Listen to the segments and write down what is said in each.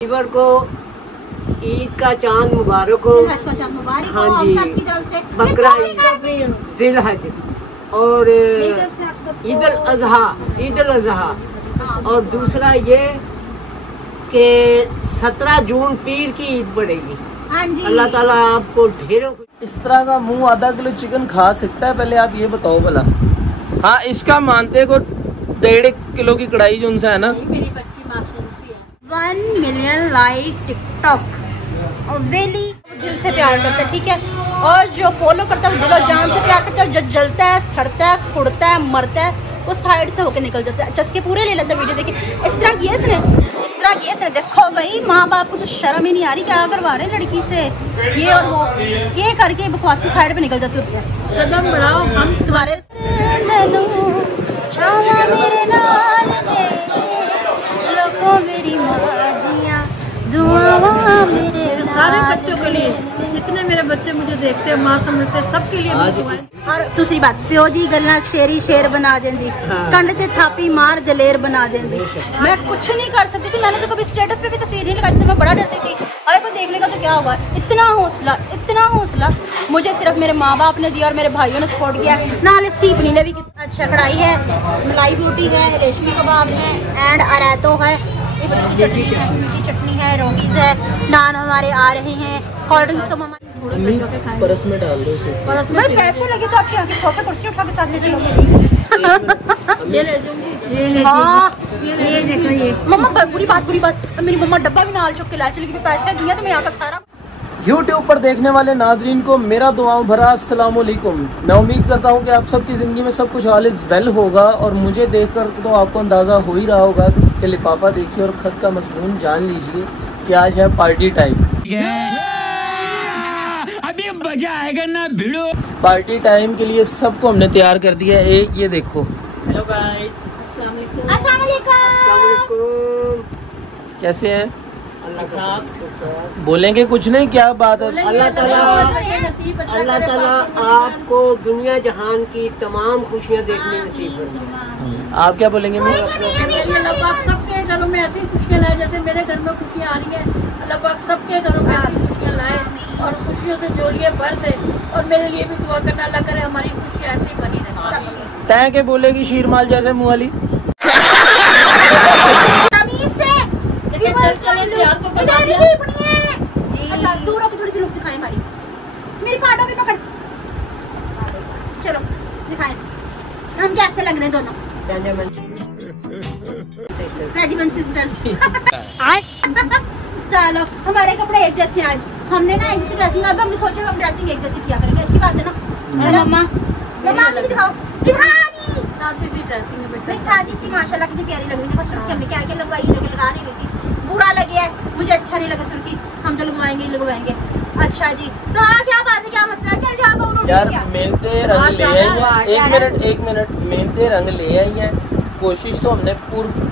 ईबर को ईद का चांद मुबारक हो। हाँ जी, बकरा जिलहज और ईद अल अजहा और दूसरा ये कि 17 जून पीर की ईद पड़ेगी। अल्लाह ताला आपको ढेरों। इस तरह का मुंह आधा किलो चिकन खा सकता है? पहले आप ये बताओ भला। हाँ, इसका मानते को 1.5 किलो की कढ़ाई जो उनसे है ना। मेरी बच्ची मासूम सी है। 1 मिलियन लाइक टिकटॉक और वेली दिल से प्यार करता है, ठीक है। और जो फॉलो करता है वो दिलो जान से प्यार करता है। जो जलता है, सड़ता है, कुड़ता है, मरता है, वो साइड से होकर निकल जाता है। चस्के पूरे ले लेता है। वीडियो देखिए, इस तरह किए इसने देखो भाई, माँ बाप को तो शर्म ही नहीं आ रही, क्या करवा रहे हैं लड़की से ये और वो, ये करके बकवासी साइड पे निकल जाती है। कदम बढ़ाओ, हम तुम्हारे सारे बच्चों के लिए, जितने मेरे बच्चे मुझे देखते हैं, माँ समझते हैं, सबके लिए। और दूसरी बात, प्यो दी गल्ला शेरी शेर बना देंदी, कंड ते थापी मार दलेर बना देंदी। मैं कुछ नहीं कर सकती थी। मैंने तो कभी स्टेटस पे भी तस्वीर नहीं लगाई थी। मैं बड़ा डरती थी, अरे कोई देख लेगा तो क्या हुआ। इतना हौसला मुझे सिर्फ मेरे माँ बाप ने दिया और मेरे भाइयों ने सपोर्ट किया। नाले सीपनी ने भी। अच्छा, कढ़ाई है, मलाई बोटी है, रेशमी कबाब है एंड अरैतो है, इमली की चटनी है, मीठी चटनी है, रोटीज है, नान हमारे आ रहे हैं, कोल्ड ड्रिंक्स तो मामा परस में डाल दो इसे। परस में पैसे लगे तो आप यहाँ के सोफे कुर्सी उठा के साथ ले चलोगे। ये ले जाऊंगी। हाँ, ये देखो ये मम्मा बुरी बात। मेरी मम्मा डब्बा भी नाल चुक के ला चली, पैसे दिया तो मैं यहाँ का सारा। YouTube पर देखने वाले नाजरीन को मेरा दुआओं भरा अस्सलाम वालेकुम। मैं उम्मीद करता हूँ कि आप सबकी ज़िंदगी में सब कुछ ऑल इज़ वेल होगा। और मुझे देखकर तो आपको अंदाज़ा हो ही रहा होगा कि लिफाफा देखिए और ख़त का मज़मून जान लीजिए कि आज है पार्टी टाइम। अभी मजा आएगा ना भिड़ो। पार्टी टाइम के लिए सबको हमने तैयार कर दिया है। ये देखो। हेलो गाइस, अस्सलाम वालेकुम। कैसे हैं? अल्लाह का बोलेंगे कुछ नहीं, क्या बात है? अल्लाह ताला आपको दुनिया जहान की तमाम खुशियाँ देखने नसीब करें। आप क्या बोलेंगे? मैं अल्लाह पाक सबके घरों में ऐसी खुशियाँ लाए जैसे मेरे घर में खुशियाँ आ रही हैं। अल्लाह पाक सबके घरों में ऐसी खुशियाँ लाए और खुशियों से जोड़िए भर दे। और मेरे लिए भी दुआ करना, अल्लाह करे हमारी खुशियाँ ऐसे ही बनी रहे। तय के बोलेगी शीरमाल जैसे मुँह वाली। अच्छा, दूर होकर थोड़ी सी लुक दिखाएं हमारी। मेरी पाटो भी पकड़, चलो दिखाएं हम कैसे लग रहे हैं दोनों। राजीवन सिस्टर्स। चलो, हमारे कपड़े एक जैसे आज। हमने ना एक जैसी ड्रेसिंग, अब हमने सोचा हम ड्रेसिंग एक जैसी किया करेंगे। अच्छी बात है ना मम्मा? भी दिखाओ सादी सी ड्रेसिंग है बेटा। सादी सी माशाल्लाह कितनी प्यारी लग रही है। सुर्खी हमने क्या क्या लगवाई, लगा नहीं रही, बुरा लगे है, मुझे अच्छा नहीं लगा सुर्खी। हम तो लगवाएंगे। अच्छा जी, तो हाँ, क्या बात है, क्या मसला? चल जाओ यार, मेहनते रंग ले आई हैं। एक मिनट मेहनते रंग ले आई हैं। कोशिश तो हमने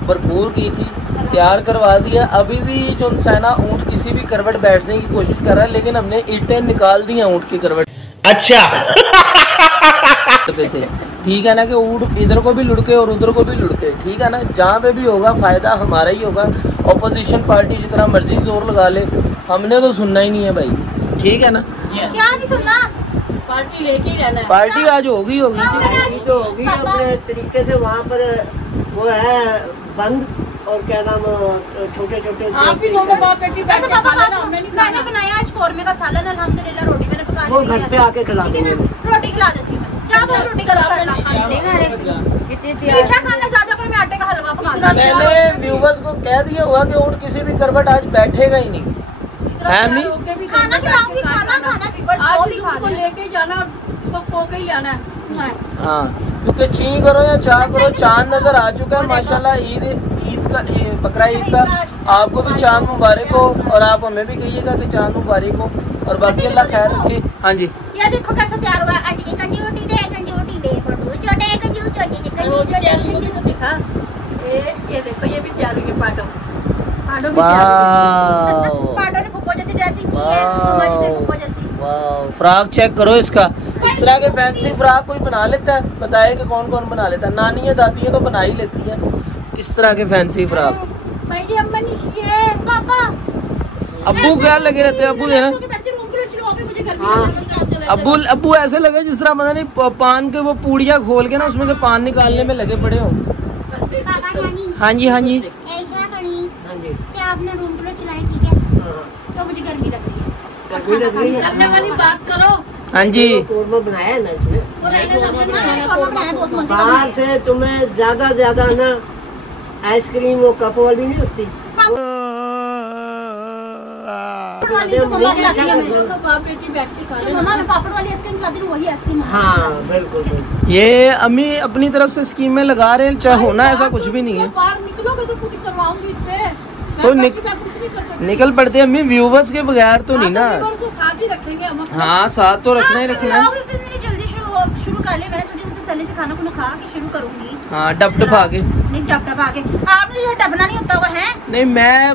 भरपूर की थी, तैयार करवा दिया। अभी भी जो है ना, ऊँट किसी भी करवट बैठने की कोशिश कर रहा है, लेकिन हमने ईंटें निकाल दी हैं ऊँट की करवट। अच्छा से ठीक है ना, कि ऊँट इधर को भी लुढ़के और उधर को भी लुढ़के। ठीक है ना, जहाँ पे भी होगा फायदा हमारा ही होगा। ऑपोजिशन पार्टी जितना मर्जी जोर लगा ले, हमने तो सुनना ही नहीं है भाई। ठीक है ना? क्या नहीं सुनना, पार्टी लेके ही रहना है। पार्टी आज होगी तो होगी अपने तरीके से। वहाँ पर वो है बंद और क्या नाम, छोटे आप भी दोनों बाप बेटी बैठ के खा लेना। हमने नहीं मैंने बनाया आज कौरमे का सालन, अल्हम्दुलिल्लाह। रोटी मैंने पका ली है, वो घर पे आके खिला ठीक है ना? रोटी खिला देती हूँ मैं। जा वो रोटी का करना, मीठा खाना ज्यादा कर, मैं आटे का हलवा पका। मैंने व्यूवर्स को कह दिया हुआ कि ऊँट किसी भी करवट आज बैठेगा ही नहीं। खाना खिलाऊंगी, खाना को लेके जाना, उसको को के ही लाना है। हाँ, क्योंकि ची करो या चाह करो, चांद नजर आ चुका है माशाल्लाह। ईद का बकरा ईद का आपको भी चांद मुबारक हो। और आप हमें भी कहिएगा कि चांद मुबारक हो। और बाकी अल्लाह खैर रखे। हाँ जी, ये देखो कैसा तैयार हुआ है। दिखा, ये देखो, ये भी तैयार हुई है। पाटो ने फुप्पो जैसी ड्रेसिंग की है, मम्मा जैसे फुप्पो जैसी। वाह, फ्रॉक चेक करो इसका। इस तरह के फैंसी फ्रॉक कोई बना लेता है? बताए कि कौन कौन बना लेता है? नानी दादी तो बना ही लेती है इस तरह के फैंसी फ्रॉक। मेरी अम्मा नहीं है पापा। अब्बू क्या लगे रहते हैं अब्बू देना। हाँ। अब्बू ऐसे लगे जिस तरह पता नहीं पान के वो पूड़ियाँ खोल के ना उसमें से पान निकालने में लगे पड़े हो। हाँ जी हाँ जी क्या आपने रूम कूलर चलाए? ठीक है। तो मुझे गर्मी लग रही है। गर्मी लग रही है। चलने वाली बात करो। हाँ जी। कोरमा बनाया ना इसमें। बहुत बाहर से तुम्हें ज्यादा ना आइसक्रीम वो कप वाली नहीं होती। बाप बेटी बैठ के खा रहे मैं पापड़ वाली आइसक्रीम खिलाती हूँ, वही आइसक्रीम। हाँ बिल्कुल। ये अम्मी अपनी तरफ से स्कीमें लगा रहे हैं, चाहे होना ऐसा कुछ भी नहीं है। बाहर निकलोगे तो कुछ करवाऊंगी इससे। तो निकल पड़ते अम्मी, व्यूवर्स के बगैर तो नहीं ना। तो साथ ही रखेंगे हम। हाँ साथ तो रखना ही रखना है। जल्दी शुरू कर ले। मैंने सोचा जल्दी से खाना खुना खा के शुरू करूंगी। हाँ डब डबा के। नहीं डब डबा के। आपने जो डबना नहीं होता वो है। नहीं मैं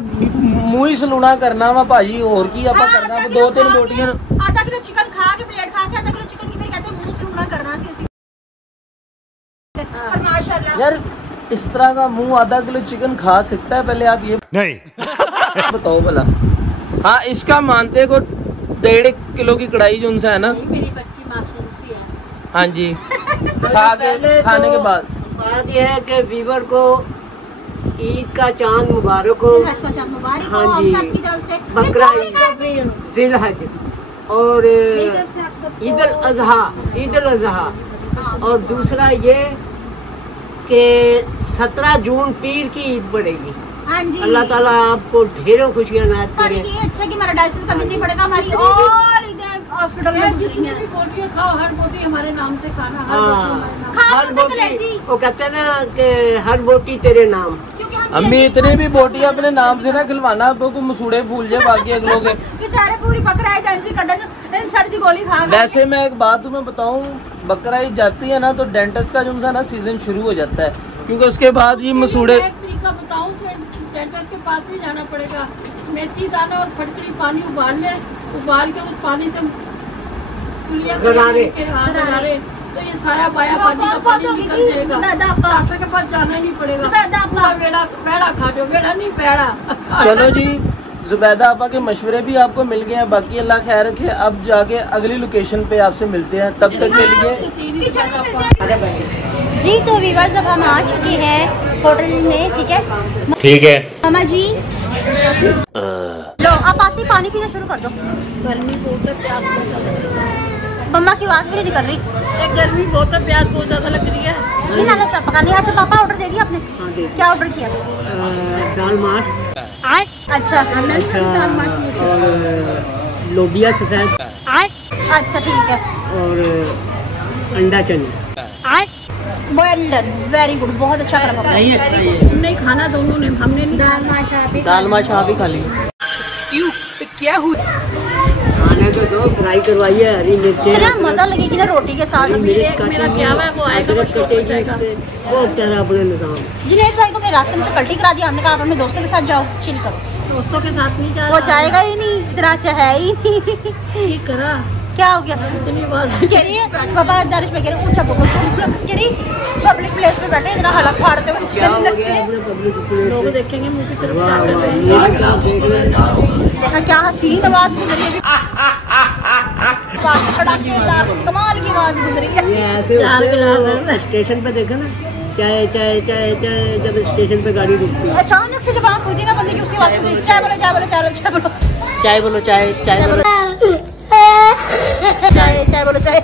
मुँह ही सलूना करना वा भाजी, और की आप करना 2-3 बोटियां। आधा किलो चिकन खा के प्लेट खा के आधा किलो चिकन की फिर कहते हैं मुँह सलूना करना और माशाल्लाह। यार इस तरह का मुंह आधा किलो चिकन खा सकता है? पहले आप ये नहीं बताओ भला। हाँ इसका मानते को 1.5 किलो की कढ़ाई जो उनसे है ना। मेरी बच्ची मासूम सी है। हाँ जी। खाने के बाद बात यह है कि वीवर को ईद का चांद मुबारक हो। मुबारक हाँ हो जी। सबकी तरफ से। बकरा ज़िलहज और ईद अल अज़हा और दूसरा ये कि 17 जून पीर की ईद पड़ेगी। हाँ जी। अल्लाह ताला आपको ढेरों खुशियाँ नात और करे। ये अच्छा कि हमारा डायलिसिस करना नहीं पड़ेगा। हमारी और इधर हॉस्पिटल में जितनी भी बोटियाँ खाओ, हर बोटी हमारे नाम से खाना। हाँ खा हर सकते बोटी, कलेजी। वो कहते हैं ना कि हर बोटी तेरे नाम। क्योंकि हम अम्मी इतने भी बोटी अपने नाम से ना खिलवाना, आपको को मसूड़े भूल जाए बाकी अगलों के। बेचारे पूरी बकरा है जानसी कटन सर्दी गोली खा गए। वैसे मैं एक बात तुम्हें बताऊं, बकरा ईद जाती है ना तो डेंटिस्ट का जो सा ना सीजन शुरू हो जाता है, क्योंकि उसके बाद ये मसूड़े। एक तरीका बताऊं कि डेंटिस्ट के पास नहीं जाना पड़ेगा। मेथी दाना और फटकरी पानी उबाल ले, उबाल के उस पानी से गरारे। तो ये सारा बाया पानी का पानी निकल जाएगा। डॉक्टर के पास जाना ही नहीं पड़ेगा। बेड़ा खा जाओ, बेड़ा नहीं पेड़ा। चलो जी, जुबैदा आपा के मशवरे भी आपको मिल गए हैं। बाकी अल्लाह खैर रखे, अब जाके अगली लोकेशन पे आपसे मिलते हैं। तब तक के लिए जी। तो व्यूअर्स अब हम आ चुके हैं होटल में। ठीक है मामा जी, लो आप आते पानी पीना शुरू कर दो। गर्मी बहुत है, प्यास बहुत ज्यादा। मम्मा की आवाज भी नहीं निकल रही। गर्मी बहुत है, प्यास बहुत ज्यादा लग रही है। नहीं ना चाप पका लिया। अच्छा पापा ऑर्डर दे दिया आपने? हाँ, दे दिया। क्या ऑर्डर किया? दाल माश। अच्छा और लोबिया सफेद अच्छा ठीक है। और अंडा चने। वेरी गुड, बहुत अच्छा करा पापा। नहीं अच्छा ये नहीं खाना दोनों ने, हमने नहीं। दाल माश आप ही खा ली। क्यों क्या हुआ? खाने तो दो, फ्राई करवाइए हरी मिर्ची। इतना मजा लगेगी ना रोटी के साथ। एक मेरा क्या है वो आएगा, वो शौक हो जाएगा। बहुत तरह अपने निजाम। जुनैद भाई को मेरे रास्ते में से पलटी करा दिया। हमने कहा आप अपने दोस्तों के साथ जाओ, चिल करो। दोस्तों के साथ नहीं जा वो रहा। जाएगा ही नहीं, इतना अच्छा है ही नहीं। ठीक करा। क्या हो गया? इतनी आवाज कह रही है पापा दारिश में कह रहे ऊंचा बोलो। कह रही पब्लिक प्लेस पे बैठे इतना हलक फाड़ते हुए क्या हो चलने गया लगते अपने हैं। पब्लिक प्लेस लोग पे? देखेंगे मुंह की तरफ वाह, क्या कर वाह, रहे हैं। ये क्या देख रहे हैं? देखा क्या हसीन आवाज गुजरी है। कड़ाकेदार कमाल की आवाज गुजरी है। ये ऐसे होते हैं, स्टेशन पे देखा ना, चाय चाय चाय चाय, जब स्टेशन पे गाड़ी रुकती है अचानक से जब आँख खुलती ना बंदे की, उसी आवाज में चाय बोलो चाय बोलो चाय बोलो चाय बोलो चाय बोलो चाय चाय बोलो चाय बोलो चाय।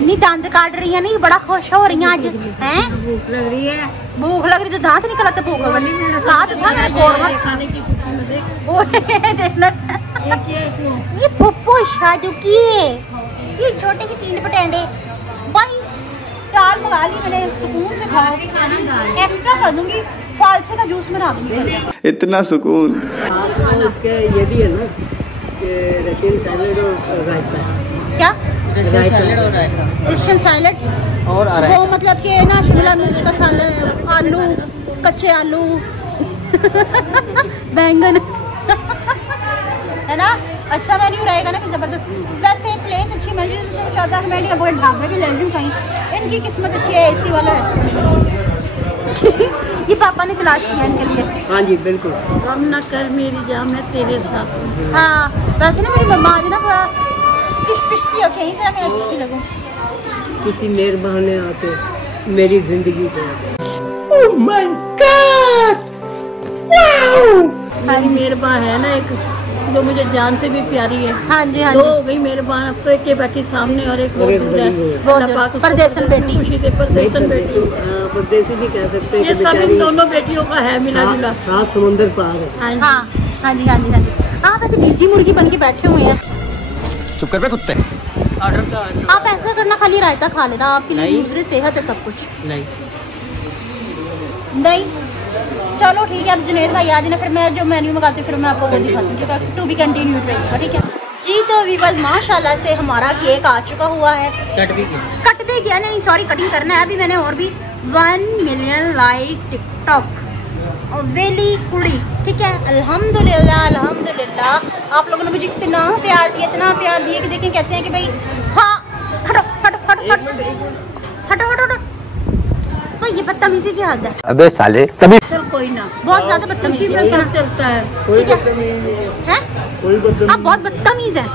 नहीं दांत काट रही है, नहीं बड़ा खुश हो रही है आज हैं? भूख लग रही है। भूख लग रही तो दांत निकल आते भूख कहा तो था मेरे कोड़ में। खाने की खुशी में देख ओए देखना ये पप्पू शादू की ये छोटे के 3 पटेंडे भाई। दाल मंगा ली मैंने, सुकून से खाओ। एक्स्ट्रा कर दूंगी, फालसे का जूस बना दूंगी। इतना सुकून। और इसके ये भी है ना कि रशियन सैलेड और रायता। क्या रायता रशियन सैलेड? और वो मतलब कि ना शिमला मिर्च का सालन, आलू, कच्चे आलू, बैंगन है ना। अच्छा मेन्यू रहेगा ना फिर जबरदस्त। वैसे प्लेस अच्छी मिल रही है, चाहता है मैं अपने ढाबे भी ले लूँ कहीं। इनकी किस्मत अच्छी है, एसी वाला रेस्टोरेंट। ये पापा ने तलाश किया इनके लिए। हाँ जी बिल्कुल। गम न कर मेरी जान, मैं तेरे साथ हूँ। हाँ वैसे ना मेरी मम्मा आज ना थोड़ा पिश सी होके आई, जरा मैं अच्छी लगूं। किसी मेहरबान ने आके मेरी जिंदगी से मेरी मेहरबान है ना एक, जो मुझे जान से भी प्यारी है। हाँ जी हाँ दो जी। हो गई मेहरबान, अब तो एक के बैठी सामने और एक बहुत दूर है। बहुत अल्लाह पाक दूर। उसको परदेसन बेटी। खुशी दे, परदेसन बेटी। परदेसी भी कह सकते हैं ये कि सब इन बेचारी दोनों बेटियों का है मिला जुला। सात समुंदर पार है। हाँ जी। हाँ हाँ जी हाँ जी हाँ जी। आप ऐसे भिजी मुर्गी बन के बैठे हुए हैं। चुप कर बे कुत्ते। ऑर्डर क्या है? आप ऐसा करना, खाली रायता खा लेना, आपके लिए दूसरी सेहत है सब कुछ। नहीं नहीं चलो ठीक है, अब जुनेद भाई आ जाना, फिर मैं जो मेन्यू मंगाती हूँ फिर मैं आपको वो दिखाती हूँ। टू बी कंटिन्यूड रहेगा, ठीक है जी। तो वीवर्स माशाल्लाह से हमारा केक आ चुका हुआ है। कट भी कट भी गया, नहीं सॉरी कटिंग करना है अभी। मैंने और भी 1 मिलियन लाइक टिकटॉक और वेली कुड़ी, ठीक है। अल्हम्दुलिल्लाह अल्हम्दुलिल्लाह। आप लोगों ने मुझे इतना प्यार दिया, इतना प्यार दिया कि देखिए कहते हैं कि भाई हाँ हटो हटो हटो हटो हटो हटो हटो। भाई ये बदतमीजी की हद है। अबे साले तभी चल कोई ना, बहुत ज्यादा बदतमीजी खुशी है, में ठीक है सब चलता है। ना? ठीक है हैं? आप बहुत बदतमीज हैं।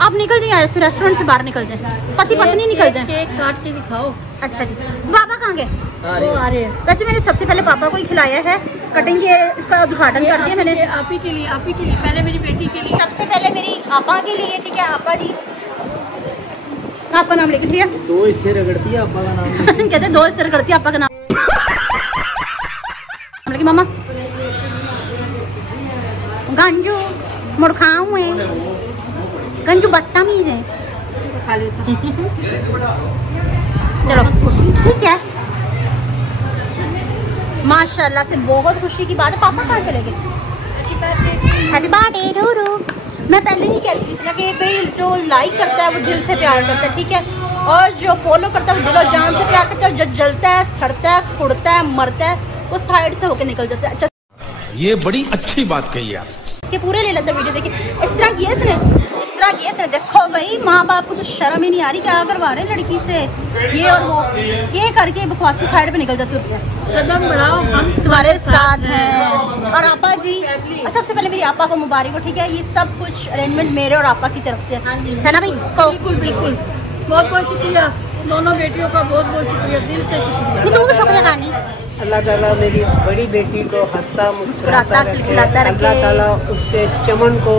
आप निकल जाइए रेस्टोरेंट से, बाहर निकल जाए, पति पत्नी निकल जाए। केक काट के दिखाओ। अच्छा जी। पापा कहाँ गए? वो आ रहे हैं। वैसे मैंने सबसे पहले पापा को ही खिलाया है। कटिंग ये इसका उद्घाटन कर दिया मैंने। आप ही के लिए, आप ही के लिए, पहले मेरी बेटी के लिए। सबसे पहले मेरी आपा के लिए, ठीक है। आपा जी, आपका नाम लिख लिया। 2 हिस्से रगड़ती है आपा का नाम। कहते 2 हिस्से करती है आपा का नाम। लगी मामा गंजू मुड़खाऊ है, गंजू बदतमीज है। चलो ठीक है, माशाल्लाह से बहुत खुशी की बात है। पापा कहाँ चले गए? हैप्पी बर्थडे डूडू। मैं पहले ही कहती थी ना कि भाई जो लाइक करता है वो दिल से प्यार करता है, ठीक है। और जो फॉलो करता है वो दिल और जान से प्यार करता है। जो जलता है, सड़ता है, कुड़ता है, मरता है, वो साइड से होके निकल जाता है। अच्छा ये बड़ी अच्छी बात कही आप। इसके पूरे ले लेता वीडियो देखिए। इस तरह किया इसने, इस तरह किया इसने। देखो भाई माँ बाप को तो शर्म ही नहीं आ रही, क्या करवा रहे हैं लड़की से ये और वो, ये करके बकवासी साइड पे निकल जाती होती है। कदम बढ़ाओ, हम तुम्हारे साथ हैं। और आपा जी, सबसे पहले मेरी आपा को मुबारक हो, ठीक है। ये सब कुछ अरेंजमेंट मेरे और आपा की तरफ से है ना भाई? को बिल्कुल बिल्कुल, बहुत बहुत शुक्रिया दोनों बेटियों का, बहुत बहुत शुक्रिया, दिल से शुक्रिया। नहीं तुमको शुक्रिया कहानी। अल्लाह ताला मेरी बड़ी बेटी को हंसता मुस्कुराता रखे। खिलाता रखे। अल्लाह ताला उसके चमन को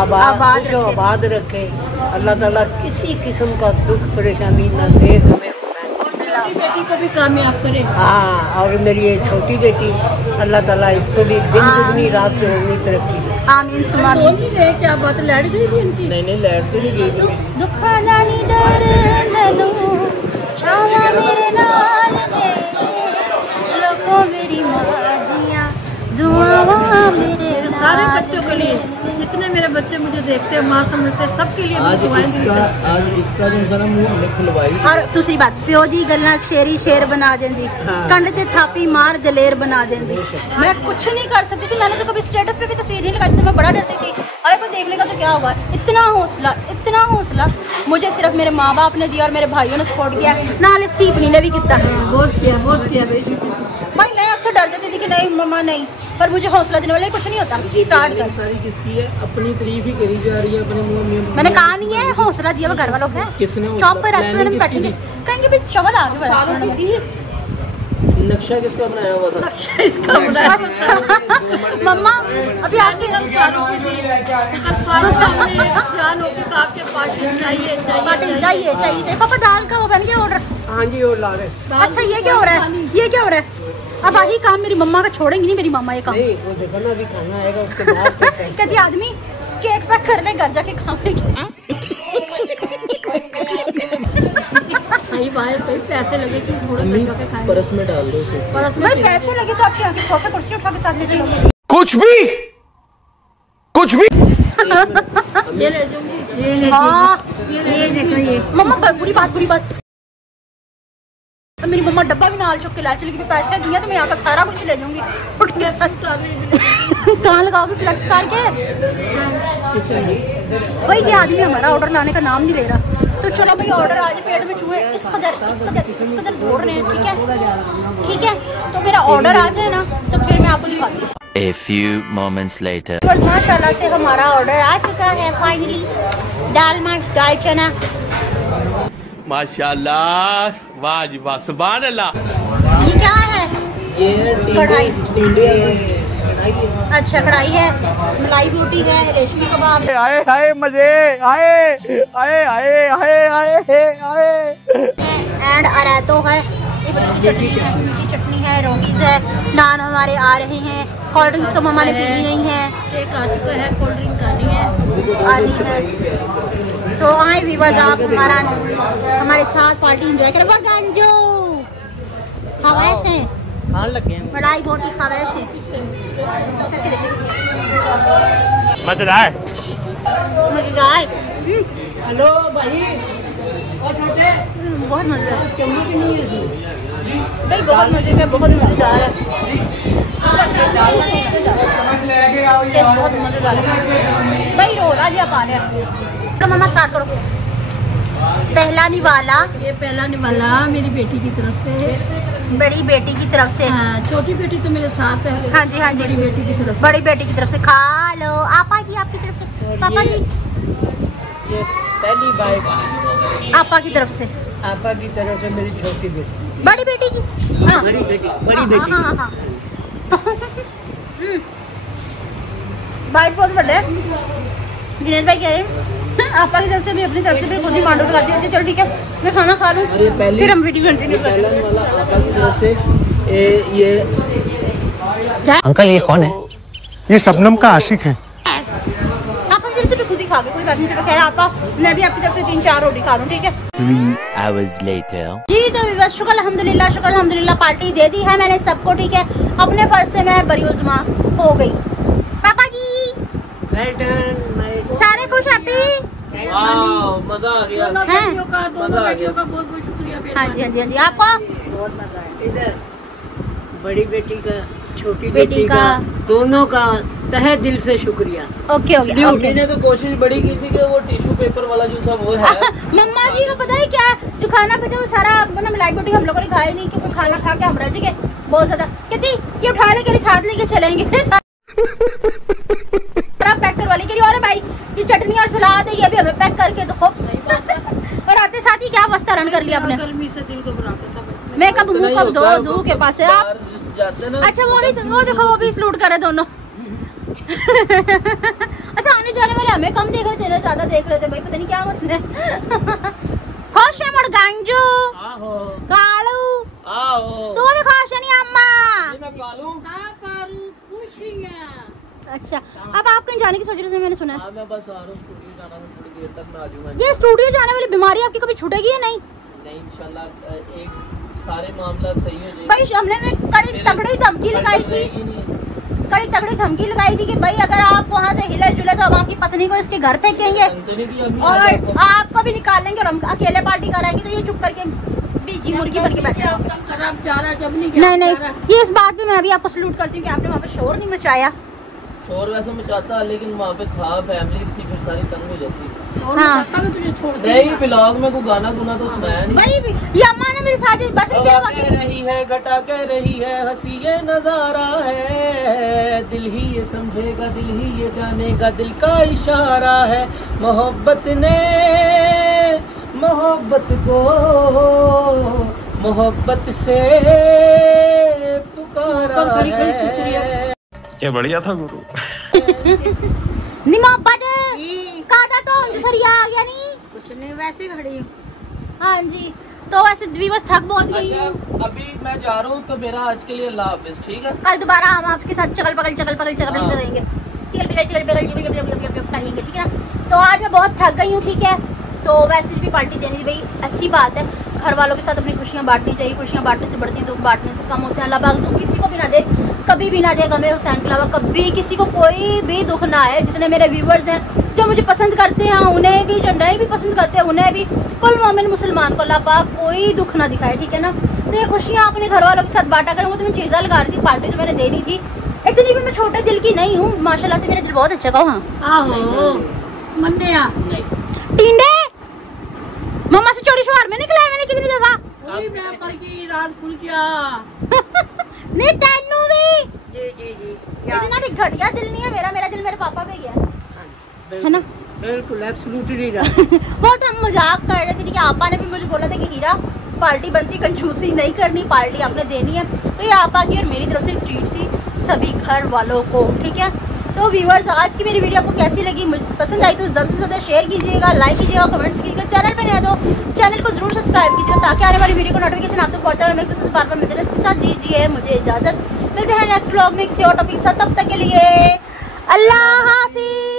आबाद जो रखे। आबाद रखे। अल्लाह ताला किसी किस्म का दुख परेशानी न दे हमें हुसैन। छोटी बेटी को भी कामयाब करे। हाँ, और मेरी ये छोटी बेटी अल्लाह ताला इसको भी दिन दुगनी रात चौगुनी तरक्की दे। आमीन सुमा बोल नहीं रहे, क्या बात है, लड़ गई थी इनकी। नहीं लैट तो नहीं गई। दुखा नानी डर ननु छावा मेरे नाल दे, लोगों मेरी मादियां दुआवा मेरे सारे बच्चों के लिए, जितने मेरे बच्चे मुझे देखते हैं, माँ समझते हैं, सबके लिए आज दुआएं दी इसका जाए। आज इसका जो इंसान मुंह हमने खुलवाई। और दूसरी बात, प्यो दी गल्ला शेरी शेर बना देंदी, कंड ते थापी मार दलेर बना देंदी। मैं कुछ नहीं कर सकती थी। मैंने तो कभी स्टेटस पे भी तस्वीर नहीं लगाई थी, मैं बड़ा डरती थी अरे कोई देख लेगा तो क्या हुआ। इतना हौसला मुझे सिर्फ मेरे माँ बाप ने दिया और मेरे भाइयों ने सपोर्ट किया, नाले सीपनी ने भी किया। बहुत किया बेटी। भाई मैं अक्सर डर जाती थी कि नहीं मम्मा नहीं, पर मुझे हौसला देने वाले कुछ नहीं होता। स्टार्ट कर। सारी किसकी है? अपनी तारीफ ही करी जा रही है अपने मुंह में। मैंने कहा नहीं है, हौसला दिया वो घर वालों का। किसने हौसला? चौप पर रेस्टोरेंट में बैठेंगे, कहेंगे भाई चावल आ गए सारों की रेस्टोरेंट थी। नक्शा किसका बनाया हुआ था? अच्छा इसका बनाया। में। मम्मा अभी आपसे सारों की थी। सारों का हमने ध्यान हो कि आपके पास चाहिए। पापा दाल का वो बन गया ऑर्डर। हाँ जी, वो ला रहे। अच्छा ये क्या हो रहा है? ये क्या हो रहा है? अब आही काम मेरी मम्मा का छोड़ेंगी नहीं मेरी मम्मा ये काम। नहीं, वो देखो ना अभी खाना आएगा उसके बाद फिर खाएंगे। कहती आदमी केक पैक करने घर जाके खाएंगे। सही बात है, पैसे लगे कि थोड़ा अम्मी करके खाएंगे। परस में डाल दो उसे। परस में भाई पैसे लगे तो आपके यहाँ के सोफे कुर्सी उठा के साथ ले चलोगे। कुछ भी ये ले जाऊंगी। हाँ ये देखो ये मम्मा बुरी बात। मेरी मम्मा डब्बा भी नाल चुक के ला चलेगी। पैसे दिया तो मैं यहाँ का सारा कुछ ले जाऊंगी उठ के साथ। कहाँ लगाओगी फ्लेक्स करके? भाई ये आदमी हमारा ऑर्डर लाने का नाम नहीं ले रहा। तो चलो भाई ऑर्डर आज पेट में चूहे इस कदर दौड़ रहे हैं, ठीक है ठीक है। तो मेरा ऑर्डर आ जाए ना तो फिर मैं आपको दिखाती हूँ। A few moments later. माशाल्लाह से हमारा ऑर्डर आ चुका है फाइनली, दाल मख दाल चना। माशाल्लाह, वाह जी वाह, सुभान अल्लाह। ये क्या है? ये कढ़ाई। कढ़ाई है। अच्छा कढ़ाई है, मलाई रोटी है, रेशमी कबाब आए आए मजे आए आए आए आए आए आए। एंड अरातो है, इमली की चटनी है, मीठी चटनी है, रोटीज है, नान हमारे आ रहे हैं, कोल्ड ड्रिंक्स तो मम्मा ने पीनी नहीं है, एक आ चुका है, कोल्ड ड्रिंक आनी है। तो आए व्यूअर्स आप हमारे साथ पार्टी एंजॉय करें। जो खवैस है, मलाई बोटी खवैस है, मजेदार मजेदार। हेलो भाई और छोटे बहुत मजेदार चम्मच नहीं है भाई, बहुत मजे का, बहुत मजेदार है, बहुत मजेदार है भाई। रोला जी आप आ रहे हैं तो मम्मा स्टार्ट करो। पहला निवाला, ये पहला निवाला मेरी बेटी की तरफ से, बड़ी बेटी की तरफ से। हाँ, छोटी बेटी तो मेरे साथ है। हाँ जी हाँ जी, बड़ी बेटी की तरफ से, बड़ी बेटी की तरफ से खा लो। आपा जी आपकी तरफ से, पापा जी ये पहली बाइट आपा की तरफ से, आपा की तरफ से मेरी छोटी बेटी, बड़ी बेटी की। हाँ बड़ी बेटी हाँ हाँ हाँ। बाइट बहुत बड़े दिनेश भाई कह रहे हैं आपा की तरफ से भी, अपनी तरफ से भी खुद ही मांडो लगाती है। चलो ठीक है, मैं खाना खा लूँ फिर हम वीडियो कंटिन्यू करें। वाला आपा की तरफ से ये अंकल ये कौन है? ये शबनम का आशिक है। आपा की तरफ से भी खुद ही खा गए, कोई बात नहीं। चलो खैर आपा, मैं भी आपकी तरफ से 3-4 रोटी खा लूँ, ठीक है। 3 hours later. जी तो बस शुक्र अल्हम्दुलिल्लाह पार्टी दे दी है मैंने सबको, ठीक है। अपने फर्ज से मैं बरी उज़्मा हो गई। पापा जी सारे खुश हैप्पी, मजा आ गया। दोनों बेटियों का गया। बहुत बहुत शुक्रिया। हाँ जी हाँ जी हाँ जी। आपको बहुत मजा है। इधर बड़ी बेटी का छोटी बेटी बेटी का दोनों का तहे दिल से शुक्रिया। ओके हो गया। मम्मी ने तो कोशिश बड़ी की थी कि वो टिश्यू पेपर वाला जो था वो है। मम्मा जी को पता है क्या है, जो खाना बचा वो सारा मतलब मलाई बोटी हम लोगों ने खाया नहीं, क्योंकि खाना खा के हम रह गए बहुत ज्यादा। कहती ये उठा ले, साथ लेके चलेंगे पैक करवा ली। अरे भाई ये चटनी और सलाद है, ये भी हमें पैक करके दो। और आते साथ ही क्या अवस्था रन कर लिया आपने। गर्मी से दिल घबराता था। मैं कब मुँह कब दो के पास है आप। अच्छा वो देखो वो भी सलूट करे दोनों। अच्छा आने जाने वाले हमें कम देख रहे थे ना, ज्यादा देख रहे थे भाई, पता नहीं क्या मसला है। खुश है मुड़ गांजू कालू तू भी खुश है नहीं अम्मा। अच्छा अब आप कहीं जाने की सोच रहे थे, मैंने सुना है। मैं बस आ रहा हूँ, स्टूडियो जाना था, थोड़ी देर तक मैं आ जाऊंगा। ये स्टूडियो जाने वाली बीमारी आपकी कभी छूटेगी या नहीं? नहीं इंशाल्लाह एक सारे मामला सही हो जाएगा। भाई हमने कड़ी तगड़ी धमकी लगाई थी, कड़ी तगड़ी धमकी लगाई थी कि भाई अगर आप वहाँ से हिले जुले तो हम आपकी पत्नी को इसके घर फेंकेंगे और आपको भी निकाल लेंगे और हम अकेले पार्टी कराएंगे। तो ये चुप करके बीजी मुर्गी बन के बैठे। नहीं ये इस बात पे मैं अभी आपको सलूट करती हूँ कि आपने वहाँ पे शोर नहीं मचाया। शोर वैसे मचाता, लेकिन वहाँ पे था फैमिलीज थी, फिर सारी तंग हो जाती। हाँ तुझे छोड़ नहीं व्लॉग में कोई गाना गुना तो सुनाया नहीं। भाई ये अम्मा ने मेरे साथ बस कह रही है घटा कह रही है, हंसी ये नजारा है, दिल ही ये समझेगा, दिल ही ये जानेगा, दिल का इशारा है। मोहब्बत ने मोहब्बत को मोहब्बत से पुकारा है। क्या बढ़िया था गुरु। निमाबद कादा तो सरिया आ गया नहीं कुछ नहीं, वैसे खड़ी हूँ। हाँ जी तो वैसे दिवस थक बहुत गई। अच्छा अभी मैं जा रहा हूँ तो मेरा आज के लिए अल्लाह हाफिज, ठीक है। कल दोबारा हम आपके साथ चगल पगल करेंगे, चिकल पिगल करेंगे, ठीक है ना। तो आज मैं बहुत थक गई हूँ, ठीक है। तो वैसे भी पार्टी देनी थी भाई, अच्छी बात है। घर वालों के साथ अपनी खुशियाँ बांटनी चाहिए, खुशियाँ बांटने से बढ़ती, दुख बांटने से कम होते हैं। अल्लाह पाक दुख किसी को भी ना दे, कभी भी ना दे। गमे हुसैन के अलावा कभी किसी को कोई भी दुख ना आए। जितने मेरे व्यूवर्स हैं जो मुझे पसंद करते हैं, उन्हें भी, जो नहीं भी पसंद करते हैं उन्हें भी, कुल मोमिन मुसलमान को अल्लाह पाक कोई दुख ना दिखाए, ठीक है ना। तो ये खुशियाँ अपने घर वालों के साथ बांटा करें। वो तो मैं चीज़ा लगा रही थी, पार्टी जो मैंने देनी थी। इतनी भी मैं छोटे दिल की नहीं हूँ, माशाल्लाह से मेरा दिल बहुत अच्छा का। हाँ आहो मन्ने टिंडे मैं पर की राज खुल गया। नहीं तेनू भी जी जी जी इतना भी घटिया दिल नहीं है मेरा, मेरा दिल मेरे पापा पे गया है ना। बिल्कुल एब्सोल्युटली वो तो हम मजाक कर रहे थे कि आपा ने भी मुझे बोला था कि हीरा पार्टी बनती, कंजूसी नहीं करनी, पार्टी आपने देनी है। तो ये आपा की और मेरी तरफ से ट्रीट सी सभी घर वालों को, ठीक है। तो व्यूअर्स आज की मेरी वीडियो आपको कैसी लगी, मुझे पसंद आई तो ज़्यादा से ज़्यादा शेयर कीजिएगा, लाइक कीजिएगा, कमेंट्स कीजिएगा। चैनल पे नए तो चैनल को जरूर सब्सक्राइब कीजिएगा ताकि आने वाली वीडियो को नोटिफिकेशन आप तक पहुँचा रहे। कुछ बार मिलते हैं, इसके साथ दीजिए मुझे इजाज़त। मिलते हैं नेक्स्ट व्लॉग में किसी और टॉपिक के साथ, तब तक के लिए अल्लाह हाफिज़।